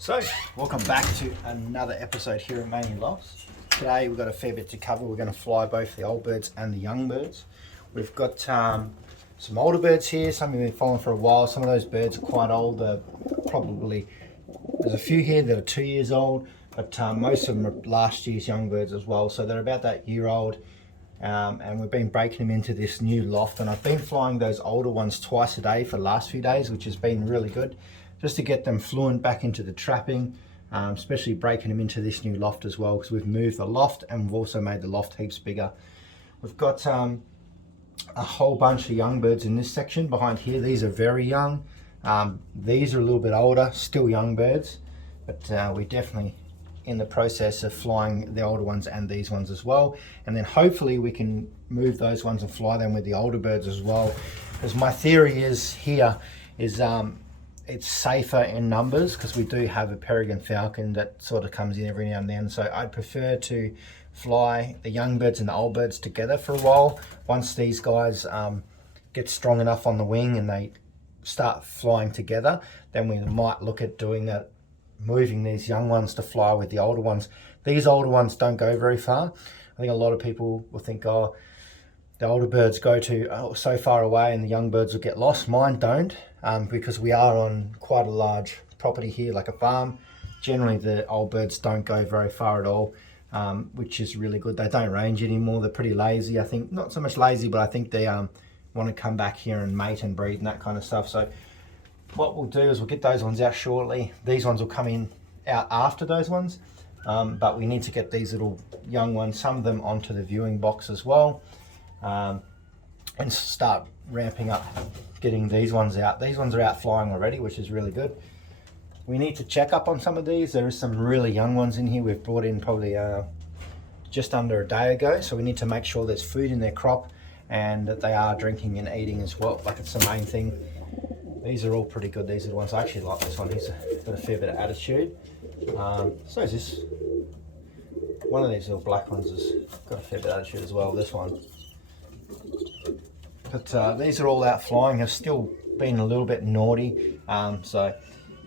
So, welcome back to another episode here at Mainly Lofts. Today we've got a fair bit to cover. We're going to fly both the old birds and the young birds. We've got some older birds here. Some have been following for a while. Some of those birds are quite old. There's a few here that are 2 years old, but most of them are last year's young birds as well. So they're about that year old. And we've been breaking them into this new loft, and I've been flying those older ones twice a day for the last few days, which has been really good, just to get them fluent back into the trapping, especially breaking them into this new loft as well, because we've moved the loft and we've also made the loft heaps bigger. We've got a whole bunch of young birds in this section behind here. These are very young. These are a little bit older, still young birds, but we're definitely in the process of flying the older ones and these ones as well, and then hopefully we can move those ones and fly them with the older birds as well, because my theory is it's safer in numbers, because we do have a peregrine falcon that sort of comes in every now and then. So I'd prefer to fly the young birds and the old birds together for a while. Once these guys get strong enough on the wing and they start flying together, then we might look at doing that, moving these young ones to fly with the older ones. These older ones don't go very far. I think a lot of people will think, oh, the older birds go to so far away and the young birds will get lost. Mine don't, because we are on quite a large property here, like a farm. Generally the old birds don't go very far at all, which is really good. They don't range anymore. They're pretty lazy. I think not so much lazy, but I think they want to come back here and mate and breed and that kind of stuff. So what we'll do is we'll get those ones out shortly. These ones will come in out after those ones, but we need to get these little young ones, some of them, onto the viewing box as well, and start ramping up getting these ones out. These ones are out flying already, which is really good. We need to check up on some of these. There is some really young ones in here. We've brought in probably just under a day ago, so we need to make sure there's food in their crop and that they are drinking and eating as well. Like, it's the main thing. These are all pretty good. These are the ones I actually like. This one, he's got a fair bit of attitude. So is this. One of these little black ones has got a fair bit of attitude as well, this one. But these are all out flying, have still been a little bit naughty. So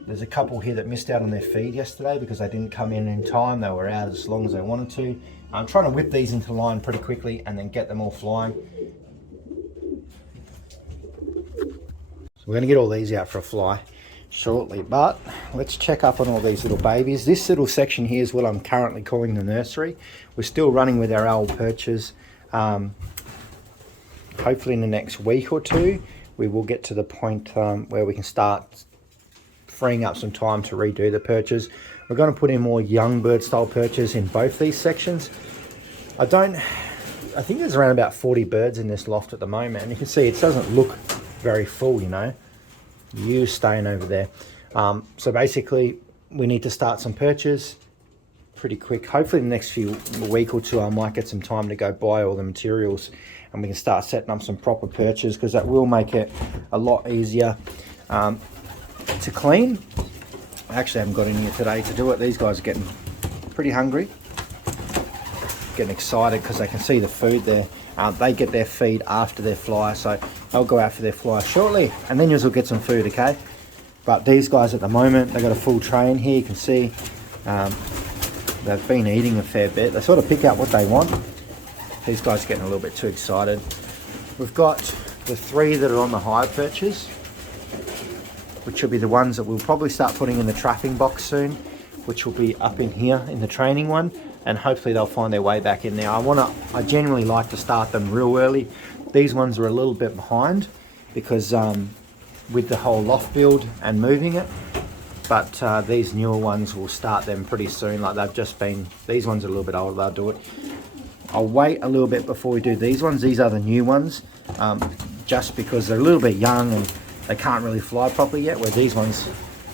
there's a couple here that missed out on their feed yesterday because they didn't come in time. They were out as long as they wanted to. I'm trying to whip these into line pretty quickly and then get them all flying. So we're going to get all these out for a fly shortly, but let's check up on all these little babies. This little section here is what I'm currently calling the nursery. We're still running with our owl perches. Hopefully in the next week or two, we will get to the point where we can start freeing up some time to redo the perches. We're going to put in more young bird style perches in both these sections. I think there's around about 40 birds in this loft at the moment, and you can see it doesn't look very full, you know. You staying over there. So basically we need to start some perches pretty quick. Hopefully in the next week or two I might get some time to go buy all the materials and we can start setting up some proper perches, because that will make it a lot easier to clean. I actually haven't got in here today to do it. These guys are getting pretty hungry, getting excited because they can see the food there. They get their feed after their fly, so they'll go out for their fly shortly, and then you'll get some food, okay? But these guys at the moment, they've got a full train here. You can see they've been eating a fair bit. They sort of pick out what they want. These guys are getting a little bit too excited. We've got the 3 that are on the higher perches, which will be the ones that we'll probably start putting in the trapping box soon, which will be up in here in the training one, and hopefully they'll find their way back in there. I generally like to start them real early. These ones are a little bit behind because with the whole loft build and moving it, but these newer ones will start them pretty soon. Like, they've just been, these ones are a little bit older, they'll do it. I'll wait a little bit before we do these ones. These are the new ones, just because they're a little bit young and they can't really fly properly yet, where these ones,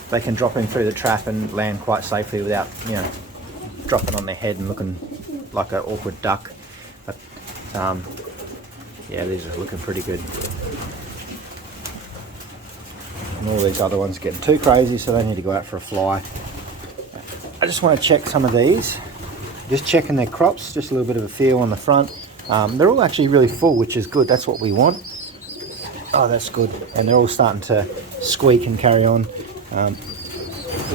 they can drop in through the trap and land quite safely without, you know, dropping on their head and looking like an awkward duck. But yeah, these are looking pretty good. And all these other ones are getting too crazy, so they need to go out for a fly. I just want to check some of these. Just checking their crops, just a little bit of a feel on the front. They're all actually really full, which is good. That's what we want. Oh, that's good. And they're all starting to squeak and carry on.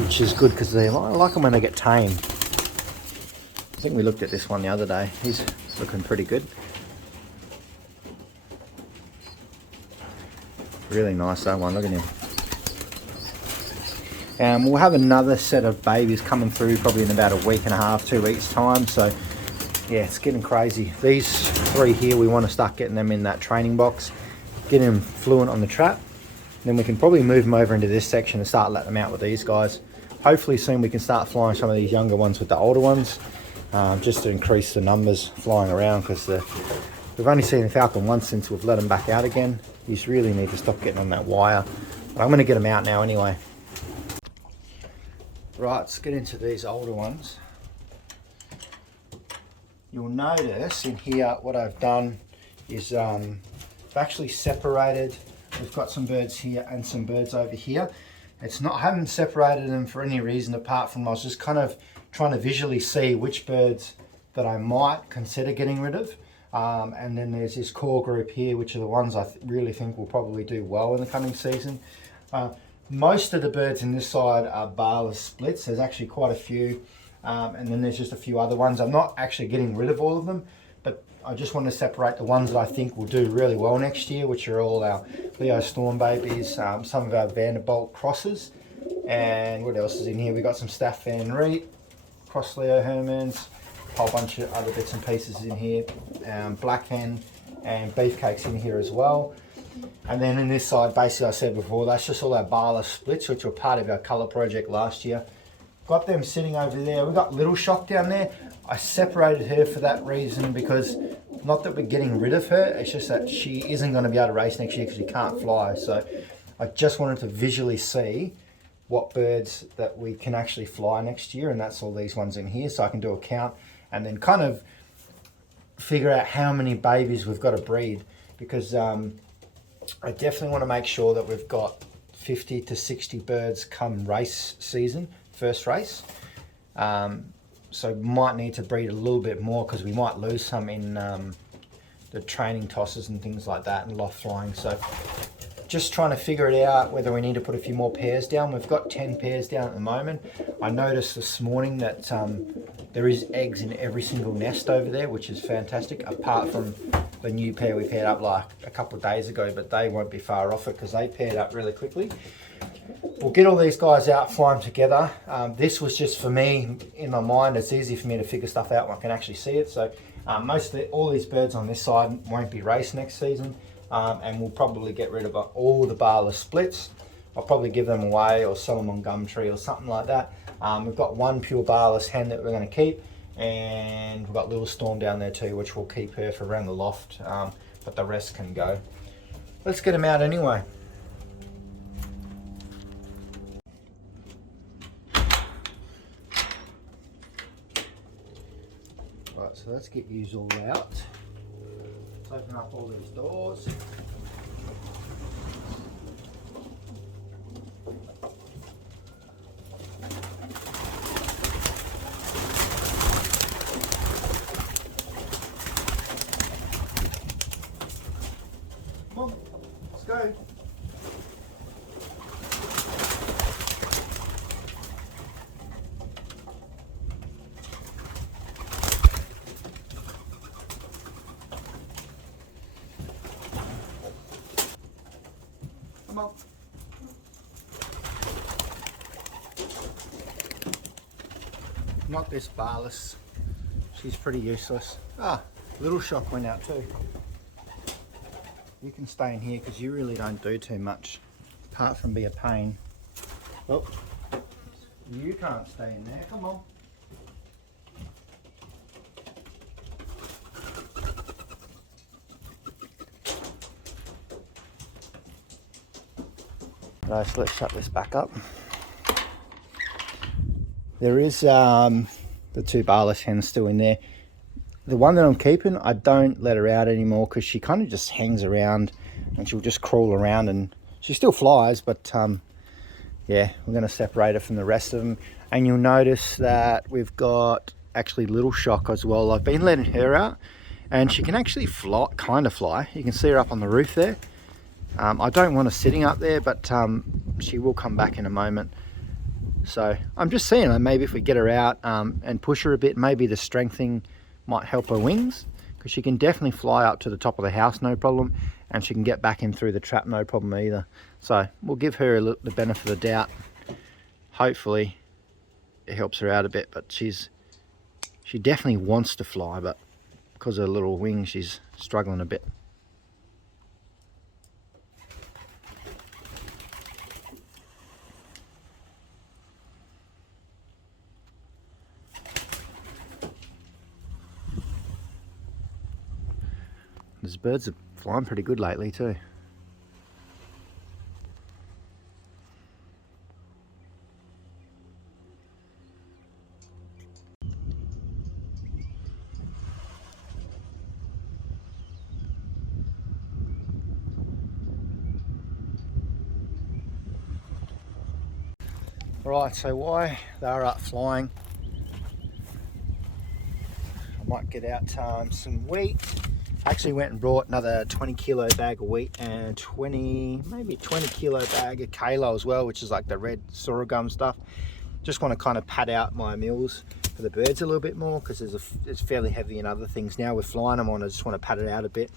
which is good because I like them when they get tame. I think we looked at this one the other day. He's looking pretty good. Really nice, that one. Look at him. We'll have another set of babies coming through probably in about a week and a half, 2 weeks time. So yeah, it's getting crazy. These three here, we want to start getting them in that training box, getting them fluent on the trap. Then we can probably move them over into this section and start letting them out with these guys. Hopefully soon we can start flying some of these younger ones with the older ones, just to increase the numbers flying around, because we've only seen the falcon once since we've let them back out again. You just really need to stop getting on that wire. But I'm going to get them out now anyway. Right, let's get into these older ones. You'll notice in here what I've done is I've actually separated. We've got some birds here and some birds over here. I haven't separated them for any reason apart from I was just kind of trying to visually see which birds that I might consider getting rid of. And then there's this core group here, which are the ones I really think will probably do well in the coming season. Most of the birds in this side are barless splits. There's actually quite a few. And then there's just a few other ones. I'm not actually getting rid of all of them, but I just want to separate the ones that I think will do really well next year, which are all our Leo Storm babies, some of our Vanderbilt crosses, and what else is in here? We got some Staff Van Riet, Cross Leo Hermans, a whole bunch of other bits and pieces in here, Black Hen and Beefcakes in here as well. And then in this side, basically I said before, that's just all our barless splits, which were part of our colour project last year. Got them sitting over there. We've got Little Shock down there. I separated her for that reason, because not that we're getting rid of her, it's just that she isn't going to be able to race next year because she can't fly. So I just wanted to visually see what birds that we can actually fly next year, and that's all these ones in here, so I can do a count and then kind of figure out how many babies we've got to breed, because I definitely want to make sure that we've got 50 to 60 birds come race season, first race. So might need to breed a little bit more, because we might lose some in the training tosses and things like that, and loft flying. So just trying to figure it out whether we need to put a few more pairs down. We've got 10 pairs down at the moment. I noticed this morning that there is eggs in every single nest over there, which is fantastic, apart from the new pair we paired up like a couple of days ago, but they won't be far off it because they paired up really quickly. We'll get all these guys out, fly them together. This was just for me, in my mind, it's easy for me to figure stuff out when I can actually see it. So all these birds on this side won't be raced next season, and we'll probably get rid of all the barless splits. I'll probably give them away or sell them on Gumtree or something like that. We've got one pure barless hen that we're going to keep, and we've got Little Storm down there too, which we'll keep her for around the loft, but the rest can go. Let's get them out anyway. Right, so let's get you all out. Let's open up all these doors. Come on, let's go. Come on. Not this barless. She's pretty useless. Ah, Little Shock went out too. You can stay in here because you really don't do too much, apart from be a pain. Oh, you can't stay in there. Come on. Right, so let's shut this back up. There is the two barless hens still in there. The one that I'm keeping, I don't let her out anymore because she kind of just hangs around and she'll just crawl around, and she still flies, but yeah, we're going to separate her from the rest of them. And you'll notice that we've got actually Little Shock as well. I've been letting her out and she can actually fly, kind of fly. You can see her up on the roof there. I don't want her sitting up there, but she will come back in a moment. So I'm just seeing her, maybe if we get her out and push her a bit, maybe the strengthening might help her wings, because she can definitely fly up to the top of the house, no problem, and she can get back in through the trap, no problem either. So we'll give her the benefit of the doubt. Hopefully it helps her out a bit, but she definitely wants to fly, but because of her little wings, she's struggling a bit. These birds are flying pretty good lately too. Right, so why they're up flying, I might get out some wheat. I actually went and brought another 20 kilo bag of wheat and maybe 20 kilo bag of kalo as well, which is like the red sorghum stuff. Just want to kind of pad out my meals for the birds a little bit more, because it's fairly heavy in other things. Now we're flying them on, I just want to pad it out a bit.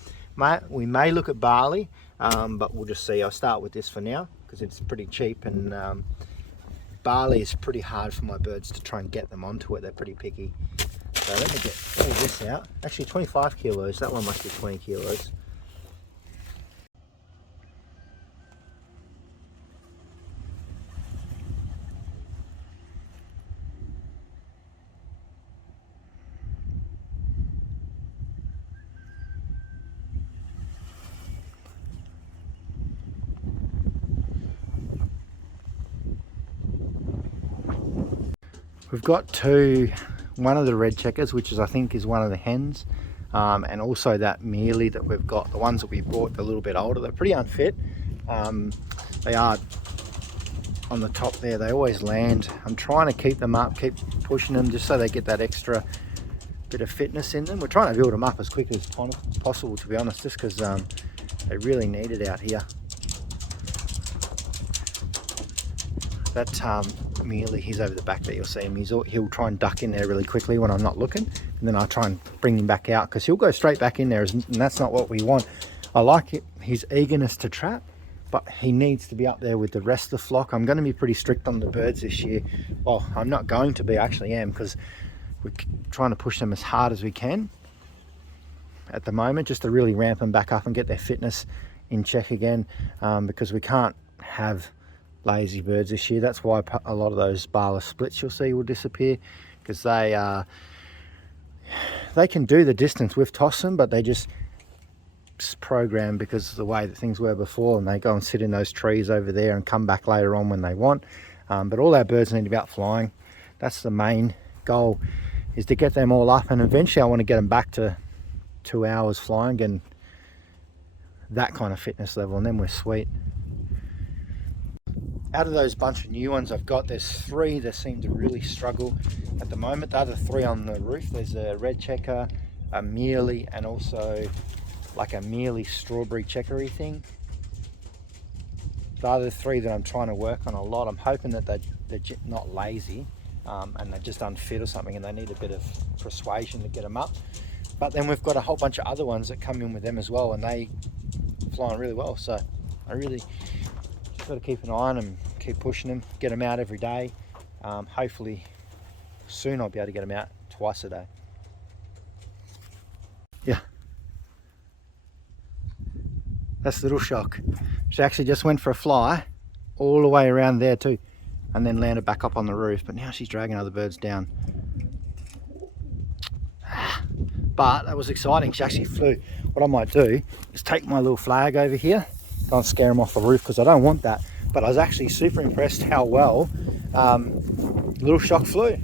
We may look at barley, but we'll just see. I'll start with this for now because it's pretty cheap, and barley is pretty hard for my birds to try and get them onto it. They're pretty picky. So let me get all this out. Actually 25 kilos, that one must be 20 kilos. We've got one of the red checkers, which I think is one of the hens, and also that mealy that we've got. The ones that we bought, a little bit older, they're pretty unfit. They are on the top there, they always land. I'm trying to keep them up, keep pushing them just so they get that extra bit of fitness in them. We're trying to build them up as quickly as possible, to be honest, just because they really need it out here. That mealy, he's over the back there, you'll see him. He'll try and duck in there really quickly when I'm not looking, and then I try and bring him back out, because he'll go straight back in there, and that's not what we want. I like his eagerness to trap, but he needs to be up there with the rest of the flock. I'm going to be pretty strict on the birds this year. Well, I'm not going to be, I actually am, because we're trying to push them as hard as we can at the moment, just to really ramp them back up and get their fitness in check again, because we can't have lazy birds this year. That's why a lot of those barless splits you'll see will disappear, because they can do the distance. We've tossed them, but they just programmed because of the way that things were before, and they go and sit in those trees over there and come back later on when they want. But all our birds need to be out flying. That's the main goal, is to get them all up, and eventually I want to get them back to 2 hours flying and that kind of fitness level, and then we're sweet. Out of those bunch of new ones I've got, there's 3 that seem to really struggle at the moment. The other 3 on the roof, there's a red checker, a mealy, and also like a mealy strawberry checkery thing. The other 3 that I'm trying to work on a lot, I'm hoping that they're not lazy, and they're just unfit or something, and they need a bit of persuasion to get them up. But then we've got a whole bunch of other ones that come in with them as well, and they flying really well. So I really got to keep an eye on them, keep pushing them, get them out every day. Hopefully soon I'll be able to get them out twice a day. Yeah, that's Little Shock. She actually just went for a fly all the way around there too, and then landed back up on the roof, but now she's dragging other birds down. But that was exciting, she actually flew. What I might do is take my little flag over here, go and scare them off the roof, because I don't want that. But I was actually super impressed how well Little Shock flew.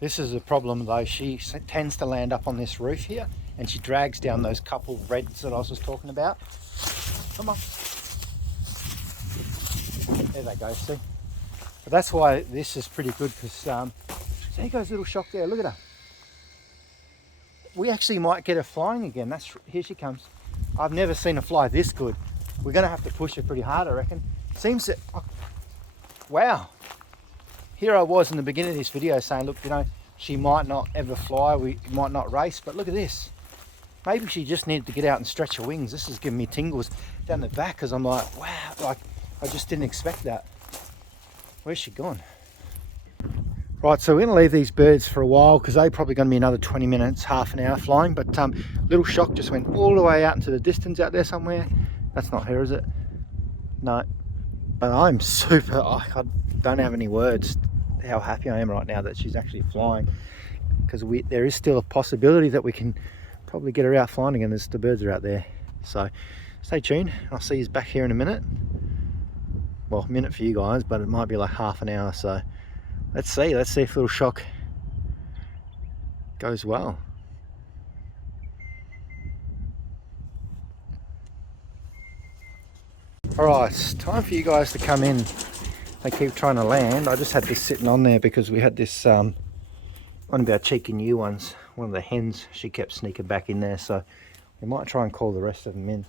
This is a problem though, she tends to land up on this roof here, and she drags down those couple reds that I was just talking about. Come on. There they go, see? But that's why this is pretty good, because there goes Little Shock there, look at her. We actually might get her flying again. Here she comes. I've never seen her fly this good. We're going to have to push her pretty hard, I reckon. Seems that, wow. Here I was in the beginning of this video saying, look, you know, she might not ever fly, we might not race, but look at this. Maybe she just needed to get out and stretch her wings. This is giving me tingles down the back because I'm like, wow, like I just didn't expect that. Where's she gone? Right, so we're going to leave these birds for a while because they're probably going to be another 20 minutes, half an hour flying. But Little Shock just went all the way out into the distance out there somewhere. That's not her, is it? No. But I'm super, I don't have any words how happy I am right now that she's actually flying. Because there is still a possibility that we can probably get her out flying again as the birds are out there. So stay tuned. I'll see you back here in a minute. Well, a minute for you guys, but it might be like half an hour. So let's see if Little Shock goes well. Alright, it's time for you guys to come in. They keep trying to land. I just had this sitting on there because we had this one of our cheeky new ones, one of the hens, she kept sneaking back in there, so we might try and call the rest of them in.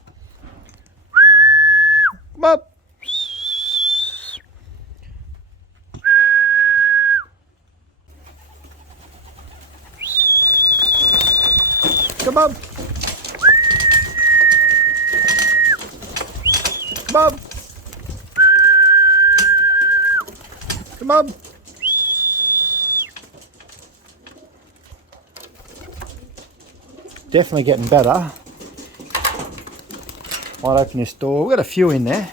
Come up! Come on! Come on! Come on! Definitely getting better. Might open this door. We've got a few in there.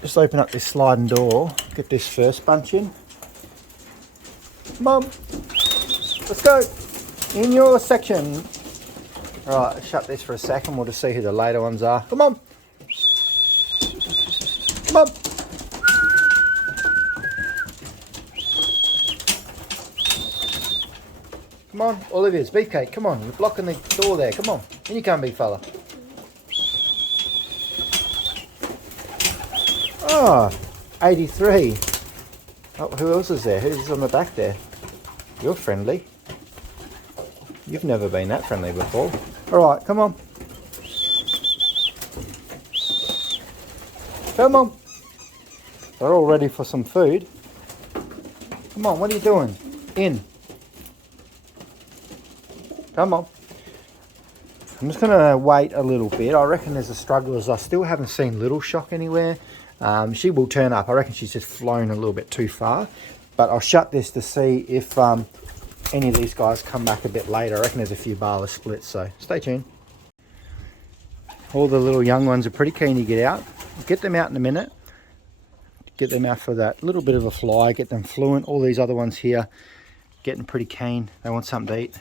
Just open up this sliding door. Get this first bunch in. Come on! Let's go! In your section. Alright, shut this for a second. We'll just see who the later ones are. Come on! Come on! Come on, Olivia's beefcake, come on. You're blocking the door there. Come on. In you come, big fella. Ah, 83. Oh, who else is there? Who's on the back there? You're friendly. You've never been that friendly before. Alright, come on. Come on. They're all ready for some food. Come on, what are you doing? In. Come on. I'm just going to wait a little bit. I reckon there's a struggle as I still haven't seen Little Shock anywhere. She will turn up. I reckon she's just flown a little bit too far. But I'll shut this to see if any of these guys come back a bit later. I reckon there's a few barless splits, so stay tuned. All the little young ones are pretty keen to get out. Get them out in a minute. Get them out for that little bit of a fly. Get them fluent. All these other ones here getting pretty keen. They want something to eat.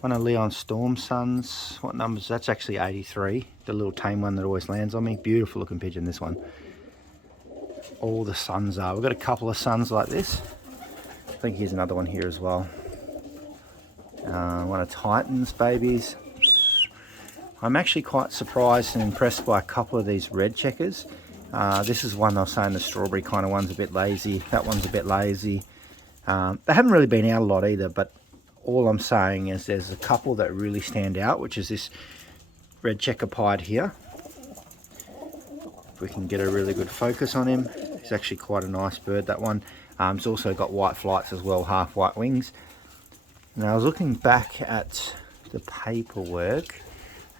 One of Leon's Storm Sons. What numbers? That's actually 83. The little tame one that always lands on me. Beautiful looking pigeon, this one. All the sons are. We've got a couple of sons like this. I think here's another one here as well. One of Titan's babies. I'm actually quite surprised and impressed by a couple of these red checkers. This is one I was saying, the strawberry kind of one's a bit lazy. That one's a bit lazy. They haven't really been out a lot either, but all I'm saying is there's a couple that really stand out, which is this red checker pied here. If we can get a really good focus on him. He's actually quite a nice bird, that one. He's also got white flights as well, half white wings. Now I was looking back at the paperwork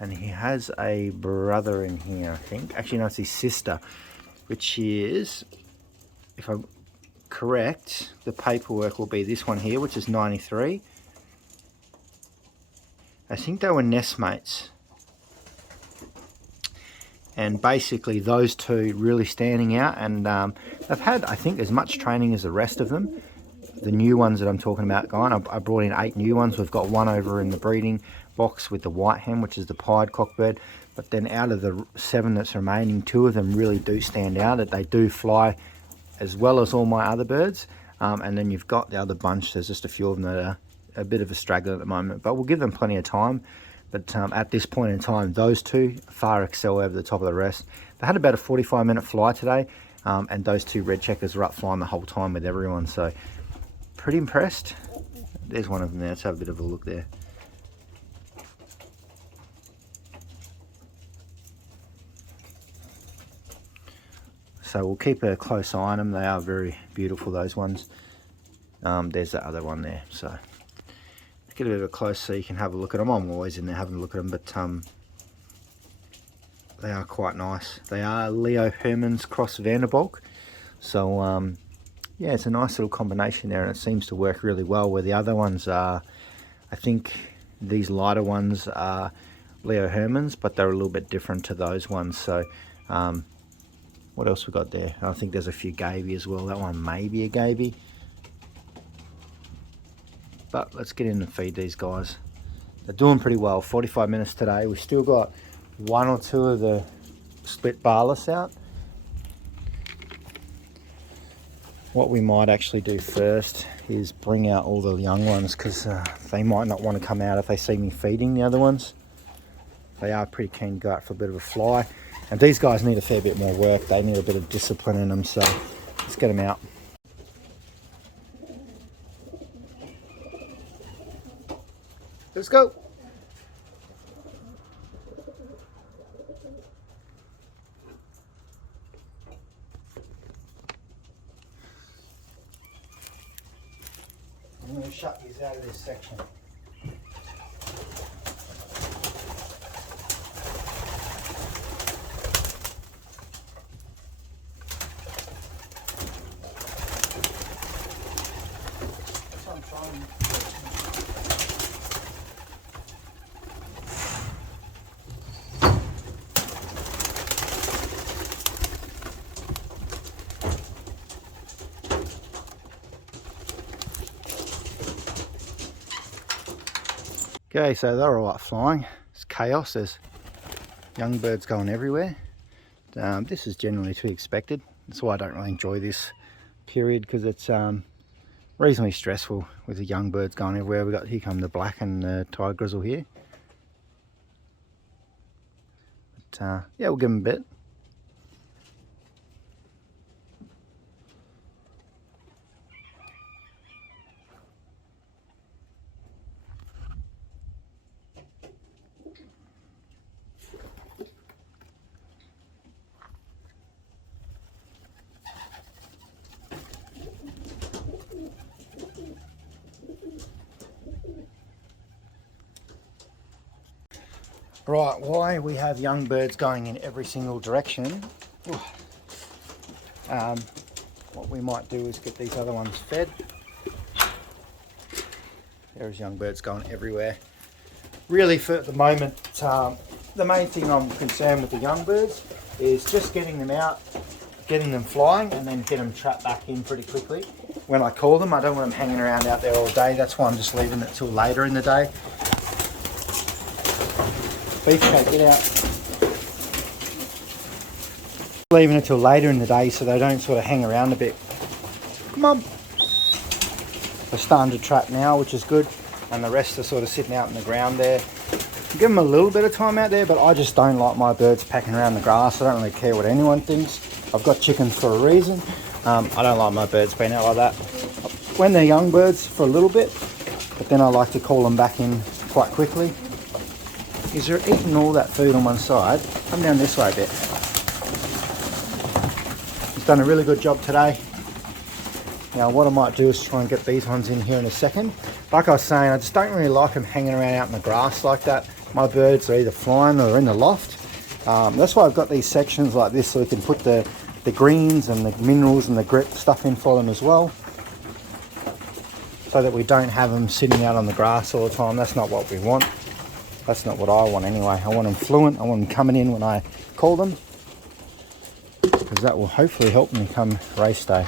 and he has a brother in here, I think. Actually no, it's his sister, which is, if I'm correct, the paperwork will be this one here, which is 93. I think they were nestmates, and basically those two really standing out, and they've had, I think, as much training as the rest of them. The new ones that I'm talking about gone, I brought in 8 new ones. We've got one over in the breeding box with the white hen, which is the pied cockbird, but then out of the 7 that's remaining, 2 of them really do stand out, that they do fly as well as all my other birds, and then you've got the other bunch. There's just a few of them that are a bit of a straggler at the moment, but we'll give them plenty of time. But at this point in time, those two far excel over the top of the rest. They had about a 45-minute fly today, and those 2 red checkers were up flying the whole time with everyone, so pretty impressed. There's one of them there. Let's have a bit of a look there. So we'll keep a close eye on them. They are very beautiful, those ones. There's that other one there. So get a bit of a close so you can have a look at them. I'm always in there having a look at them, but they are quite nice. They are Leo Hermans cross Vanderbalk. So yeah, it's a nice little combination there, and it seems to work really well. Where the other ones are, I think these lighter ones are Leo Hermans, but they're a little bit different to those ones. So what else we got there? I think there's a few Gaby as well. That one may be a Gaby. But let's get in and feed these guys. They're doing pretty well. 45 minutes today. We've still got 1 or 2 of the split barless out. What we might actually do first is bring out all the young ones, because they might not want to come out if they see me feeding the other ones. They are pretty keen to go out for a bit of a fly. And these guys need a fair bit more work. They need a bit of discipline in them, so let's get them out. Let's go. I'm going to shut these out of this section. That's what I'm trying. Okay, so they're all up flying. It's chaos. There's young birds going everywhere. This is generally to be expected. That's why I don't really enjoy this period, because it's reasonably stressful with the young birds going everywhere. Here come the black and the Thai grizzle here. But yeah, we'll give them a bit. Right, why we have young birds going in every single direction, what we might do is get these other ones fed. There's young birds going everywhere. Really, for the moment, the main thing I'm concerned with the young birds is just getting them out, getting them flying, and then get them trapped back in pretty quickly. When I call them, I don't want them hanging around out there all day. That's why I'm just leaving it till later in the day. Beefcake, get out. Leaving it till later in the day so they don't sort of hang around a bit. Come on. They're starting to trap now, which is good. And the rest are sort of sitting out in the ground there. Give them a little bit of time out there, but I just don't like my birds packing around the grass. I don't really care what anyone thinks. I've got chickens for a reason. I don't like my birds being out like that. When they're young birds for a little bit, but then I like to call them back in quite quickly. Is they're eating all that food on one side. Come down this way a bit. He's done a really good job today. Now what I might do is try and get these ones in here in a second. Like I was saying, I just don't really like them hanging around out in the grass like that. My birds are either flying or in the loft. That's why I've got these sections like this, so we can put the greens and the minerals and the grit stuff in for them as well. So that we don't have them sitting out on the grass all the time. That's not what we want. That's not what I want anyway. I want them fluent. I want them coming in when I call them, because that will hopefully help me come race day.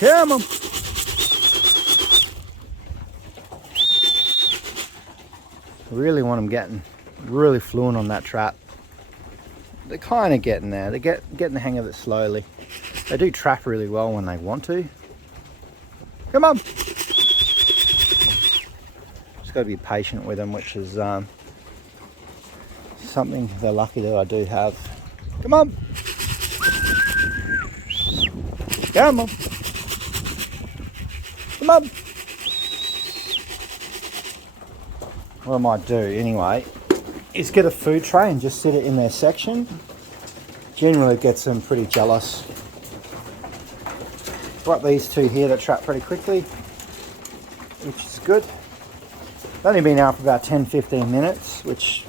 Come on. Really want them getting really fluent on that trap. They're kind of getting there. They're getting the hang of it slowly. They do trap really well when they want to. Come on. Just got to be patient with them, which is something they're lucky that I do have. Come on. Come on. Come on. What I might do anyway is get a food tray and just sit it in their section. generally gets them pretty jealous. Got these two here that trap pretty quickly, which is good. They've only been out for about 10-15 minutes, which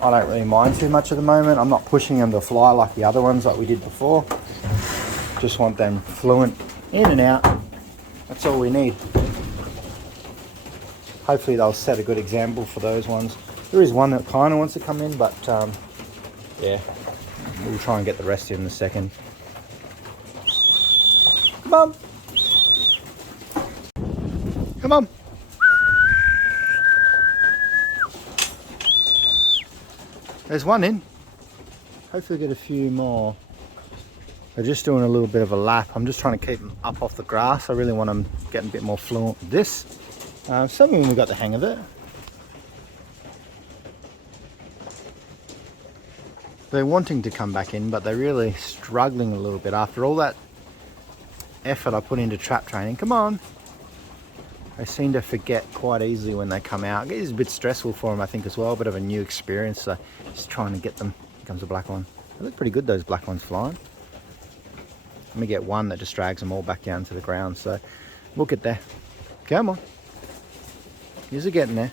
I don't really mind too much at the moment. I'm not pushing them to fly like the other ones like we did before. Just want them fluent in and out. That's all we need. Hopefully they'll set a good example for those ones. There is one that kind of wants to come in, but yeah, we'll try and get the rest in a second. Come on. Come on. There's one in. Hopefully get a few more. They're just doing a little bit of a lap. I'm just trying to keep them up off the grass. I really want them getting a bit more fluent with this. Some of them we got the hang of it. They're wanting to come back in, but they're really struggling a little bit after all that effort I put into trap training. Come on. They seem to forget quite easily when they come out. It is a bit stressful for them, I think, as well. A bit of a new experience, so just trying to get them. Here comes a black one. They look pretty good, those black ones flying. Let me get one that just drags them all back down to the ground, so we'll get there. Come on. You're getting there.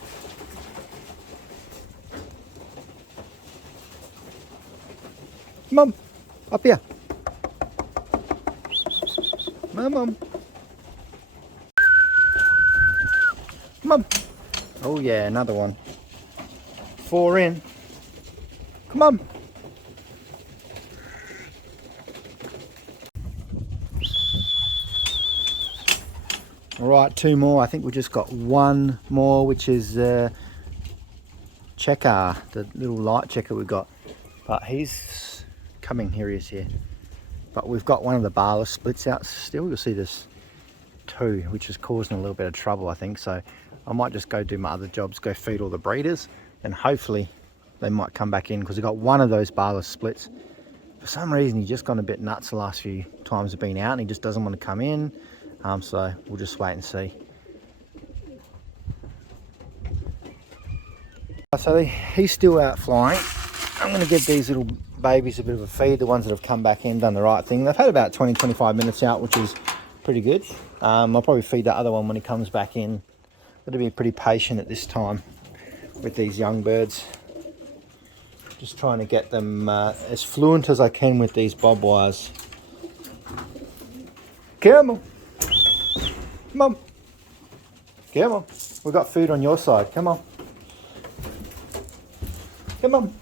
Come on, up here. Come on. Come on. Oh yeah, another one. 4 in. Come on. All right, 2 more. I think we just got 1 more, which is checker, the little light checker we got. But he's coming. Here he is here. But we've got one of the barless splits out still. You'll see this 2, which is causing a little bit of trouble, I think. So I might just go do my other jobs, go feed all the breeders, and hopefully they might come back in, because we've got one of those barless splits. For some reason, he's just gone a bit nuts the last few times we've been out, and he just doesn't want to come in. So we'll just wait and see. So he's still out flying. I'm going to give these little babies a bit of a feed, the ones that have come back in, done the right thing. They've had about 20-25 minutes out, which is pretty good. I'll probably feed that other one when he comes back in. Got to be pretty patient at this time with these young birds. Just trying to get them as fluent as I can with these bob wires. Come on. Come on. Come on. We've got food on your side. Come on. Come on.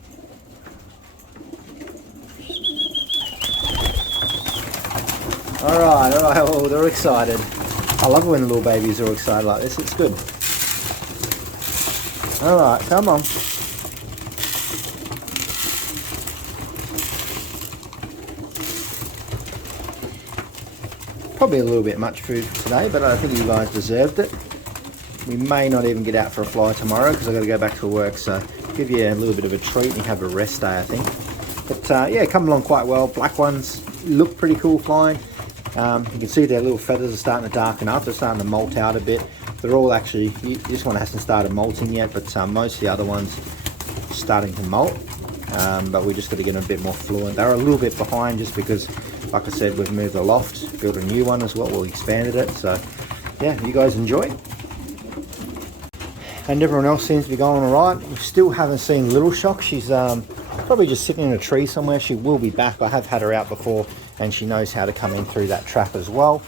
All right. Oh, they're excited. I love it when the little babies are excited like this. It's good. All right, come on. Probably a little bit much food for today, but I think you guys deserved it. We may not even get out for a fly tomorrow because I've got to go back to work, so give you a little bit of a treat and you have a rest day, I think. But yeah, come along quite well. Black ones look pretty cool flying. You can see their little feathers are starting to darken up. They're starting to molt out a bit. They're all actually, this one hasn't started molting yet, but most of the other ones are starting to molt. But we just got to get them a bit more fluent. They're a little bit behind just because, like I said, we've moved the loft, built a new one as well. We expanded it. So yeah, you guys enjoy. And everyone else seems to be going all right. We still haven't seen Little Shock. She's probably just sitting in a tree somewhere. She will be back. I have had her out before, and she knows how to come in through that trap as well.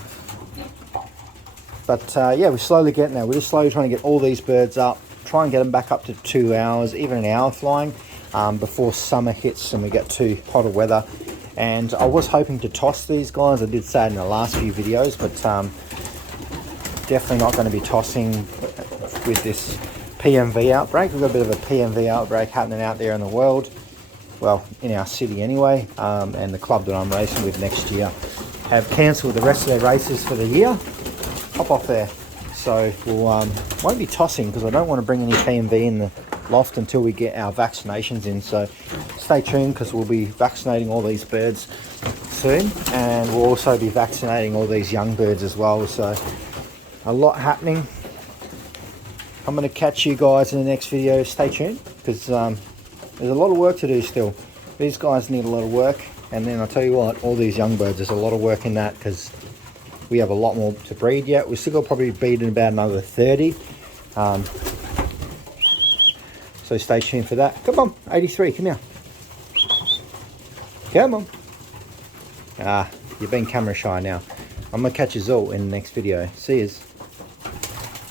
But yeah, we're slowly getting there. We're just slowly trying to get all these birds up, try and get them back up to 2 hours, even an hour flying before summer hits and we get too hot of weather. And I was hoping to toss these guys. I did say it in the last few videos, but definitely not going to be tossing with this PMV outbreak. We've got a bit of a PMV outbreak happening out there in the world. Well, in our city anyway, and the club that I'm racing with next year have cancelled the rest of their races for the year. Hop off there. So we'll won't be tossing because I don't want to bring any PMV in the loft until we get our vaccinations in. So stay tuned because we'll be vaccinating all these birds soon, and we'll also be vaccinating all these young birds as well. So a lot happening. I'm going to catch you guys in the next video. Stay tuned because there's a lot of work to do still. These guys need a lot of work, and then I'll tell you what, all these young birds, there's a lot of work in that because we have a lot more to breed yet. We're still got probably breed in about another 30. So stay tuned for that. Come on, 83, come here. Come on. You're being camera shy now. I'm gonna catch you all in the next video. See yous.